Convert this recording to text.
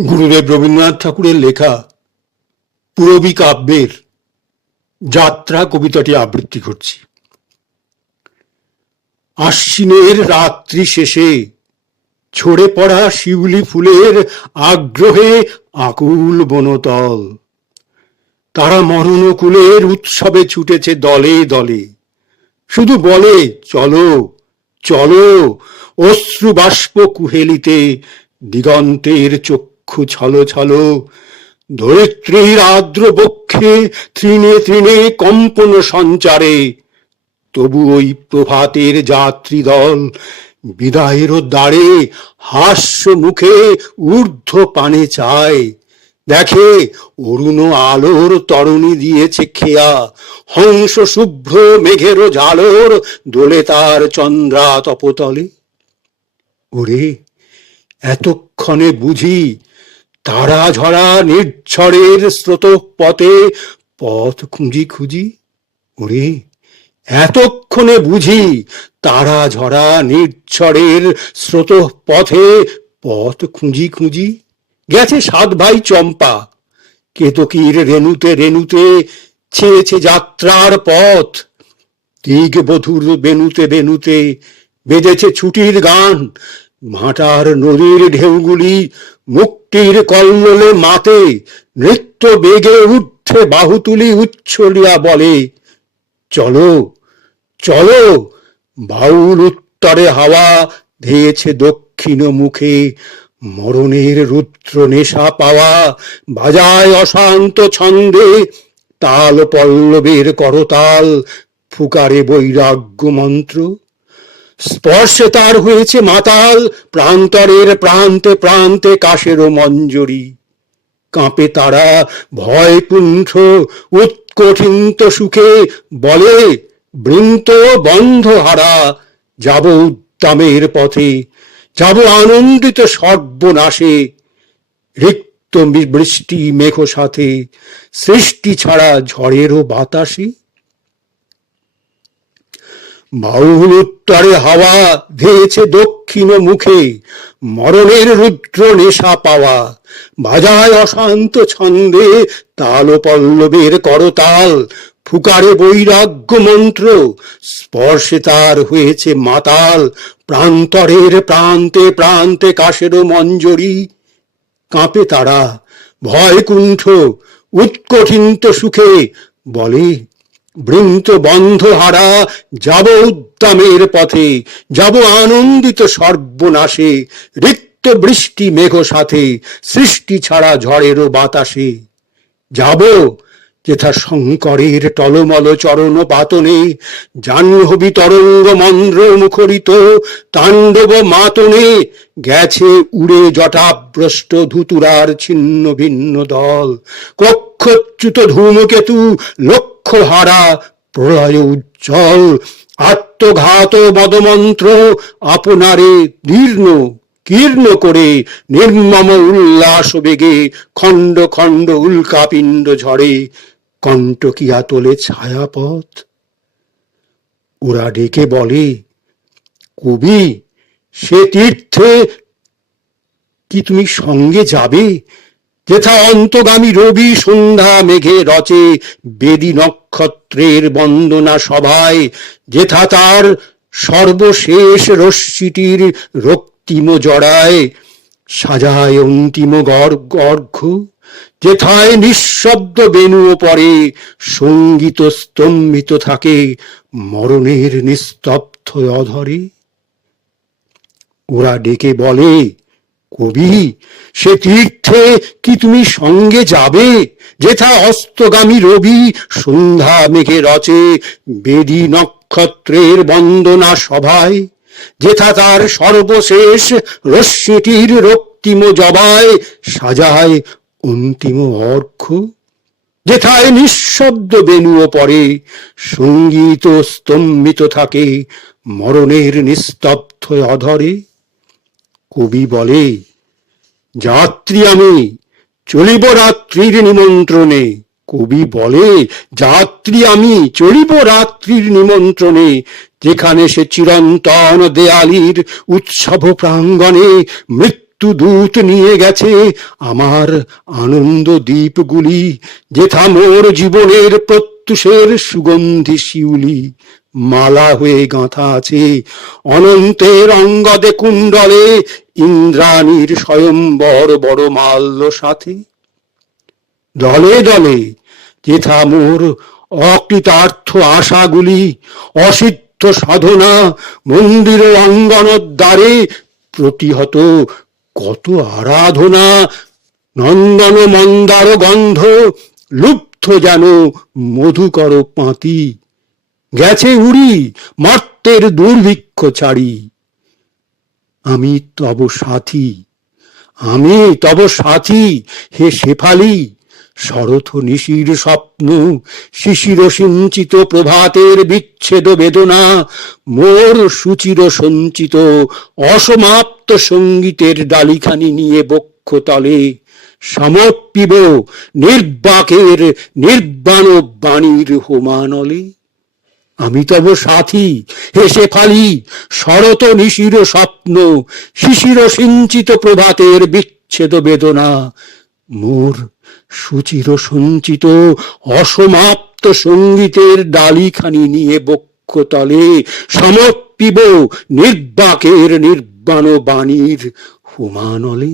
গুরুদেব রবীন্দ্রনাথ ঠাকুরের লেখা পূরবী কাব্যের যাত্রা কবিতাটি আবৃত্তি করছি। আশ্বিনের রাত্রি শেষে ঝরে পড়া শিউলি ফুলের আগ্রহে আকুল বনতল, তারা মরণকুলের উৎসবে ছুটেছে দলে দলে, শুধু বলে চলো চলো, অশ্রু বাষ্প কুহেলিতে দিগন্তের চক্ষু ছলো ছলো, ধরিত্রীর আর্দ্র বক্ষে তৃণে তৃণে কম্পন সঞ্চারে, তবু ওই প্রভাতের যাত্রী দল বিদায়েরও দ্বারে হাস্য মুখে ঊর্ধ্ব পানে চায়। দেখে অরুণ আলোর তরণী দিয়েছে খেয়া, হংস শুভ্র মেঘেরও ঝালর দোলে তার চন্দ্রা তপতলে। ওরে এতক্ষণে বুঝি তারা ঝরা নির্ঝরের স্রোত পথে পথ খুঁজি খুঁজি, ওরে এতক্ষণে বুঝি তারা ঝরা নির্ঝরের স্রোত পথে পথ খুঁজি খুঁজি। গেছে সাত ভাই চম্পা, কেতকীর রেণুতে রেণুতে ছেয়েছে যাত্রার পথ, দিগ বধুর বেনুতে বেনুতে বেজেছে ছুটির গান, ভাটার নদীর ঢেউগুলি মুক্তির কল্লোলে মাতে, নৃত্য বেগে উঠে বাহু তুলি উচ্ছলিয়া বলে চলো চলো। বাউল উত্তরে হাওয়া ধেয়েছে দক্ষিণ মুখে, মরণের রুদ্র নেশা পাওয়া বাজায় অশান্ত ছন্দে, তাল পল্লবের করতাল ফুকারে বৈরাগ্য মন্ত্র, স্পর্শে তার হয়েছে মাতাল প্রান্তরের প্রান্তে প্রান্তে কাশেরও মঞ্জরি। কাঁপে তারা ভয় কুণ্ঠ উৎকঠিন্ত সুখে বলে বৃন্ত বন্ধ হারা, যাব উদ্দামের পথে, যাব আনন্দিত সর্বনাশে, রিক্ত বৃষ্টি মেঘ সাথে সৃষ্টি ছাড়া ঝড়েরও বাতাসে। বাউল উত্তরে হাওয়া ধেয়েছে দক্ষিণ মুখে, মরণের রুদ্র নেশা পাওয়া বাজায় অশান্ত ছন্দে, তাল পল্লবের করতাল ফুকারে বৈরাগ্য মন্ত্র, স্পর্শে তার হয়েছে মাতাল প্রান্তরের প্রান্তে প্রান্তে কাশেরও মঞ্জরি। কাঁপে তারা ভয় কুণ্ঠ উৎকঠিন্ত সুখে বলে বৃন্ত বন্ধ হারা, যাব উদ্দামের পথে, যাব আনন্দিত সর্বনাশে, রিক্ত বৃষ্টি মেঘ সাথে সৃষ্টি ছাড়া ঝড়েরও বাতাসে। যাব যেথা শঙ্করের টলমল চরণ পাতনে, জাহ্নবী তরঙ্গ মন্দ্র মুখরিত তাণ্ডব মাতনে, গেছে উড়ে জটাভ্রষ্ট ধুতুরার ছিন্ন ভিন্ন দল, কক্ষচ্যুত ধূমকেতু লক্ষ্য হারা প্রলয় উজ্জ্বল, আত্মঘাত মদমন্ত্র আপনারে দীর্ণ কীর্ণ করে নির্মম উল্লাস বেগে খণ্ড খণ্ড উল্কাপিণ্ড ঝড়ে কণ্টকিয়া তোলে ছায়াপথ। ওরা ডেকে বলে কবি সে তীর্থে কি তুমি সঙ্গে যাবে, যেথা অন্তগামী রবি সন্ধ্যা মেঘে রচে বেদী নক্ষত্রের বন্দনা সভায়, যেথা তার সর্বশেষ রশ্মিটির রক্তিম জড়ায় সাজায় অন্তিম অর্ঘ্য, যেথায় নিঃশব্দ বেণুও পরে সঙ্গীত স্তম্ভিত থাকে মরণের নিস্তব্ধ অধরে। ওরা ডেকে বলে কবি সে তীর্থে কি তুমি সঙ্গে যাবে, যেথা অস্তগামী রবি সন্ধ্যা মেঘে রচে বেদী নক্ষত্রের বন্দনা সভায়, যেথা তার সর্বশেষ রশ্মিটির রক্তিম জবায় সাজায় অন্তিম অর্ঘ্য, যেথায় নিঃশব্দ বেণুও পরে সঙ্গীত স্তম্ভিত থাকে মরণের নিস্তব্ধ অধরে। কবি বলে যাত্রী আমি চলিব রাত্রির নিমন্ত্রণে, কবি বলে যাত্রী আমি চলিব রাত্রির নিমন্ত্রণে, যেখানে সে চিরন্তন দেয়ালির উৎসব প্রাঙ্গণে মৃত্যু মৃত্যু দূত নিয়ে গেছে আমার আনন্দ দ্বীপগুলি, যেথা মোর জীবনের প্রত্যুষের সুগন্ধি শিউলি মালা হয়ে গাঁথা আছে অনন্তের অঙ্গদে কুণ্ডলে ইন্দ্রাণীর স্বয়ম্বর বড় মাল্য সাথে। দলে দলে যেথা মোর অকৃতার্থ আশাগুলি, অসিদ্ধ সাধনা মন্দির অঙ্গনের দ্বারে প্রতিহত কত আরাধনা, নন্দন মন্দার গন্ধ লুব্ধ যেন মধুকর পাঁতি, গেছে উড়ি মর্তের দুর্ভিক্ষ ছাড়ি। আমি তব সাথী, আমি তব সাথী হে শেফালি, শরৎ নিশির স্বপ্ন শিশির সিঞ্চিত প্রভাতের বিচ্ছেদ বেদনা, মোর সুচির সঞ্চিত অসমাপ্ত সঙ্গীতের ডালিখানি নিয়ে বক্ষতলে সমর্পিব নির্বাকের নির্বাণ বাণীর হোমানলে। আমি তব সাথী হে শেফালি, শরৎ নিশির স্বপ্ন শিশির সিঞ্চিত প্রভাতের বিচ্ছেদ বেদনা, মোর সুচির সঞ্চিত অসমাপ্ত সঙ্গীতের ডালিখানি নিয়ে বক্ষতলে সমর্পিব নির্বাকের নির্বাণ বাণীর হোমানলে।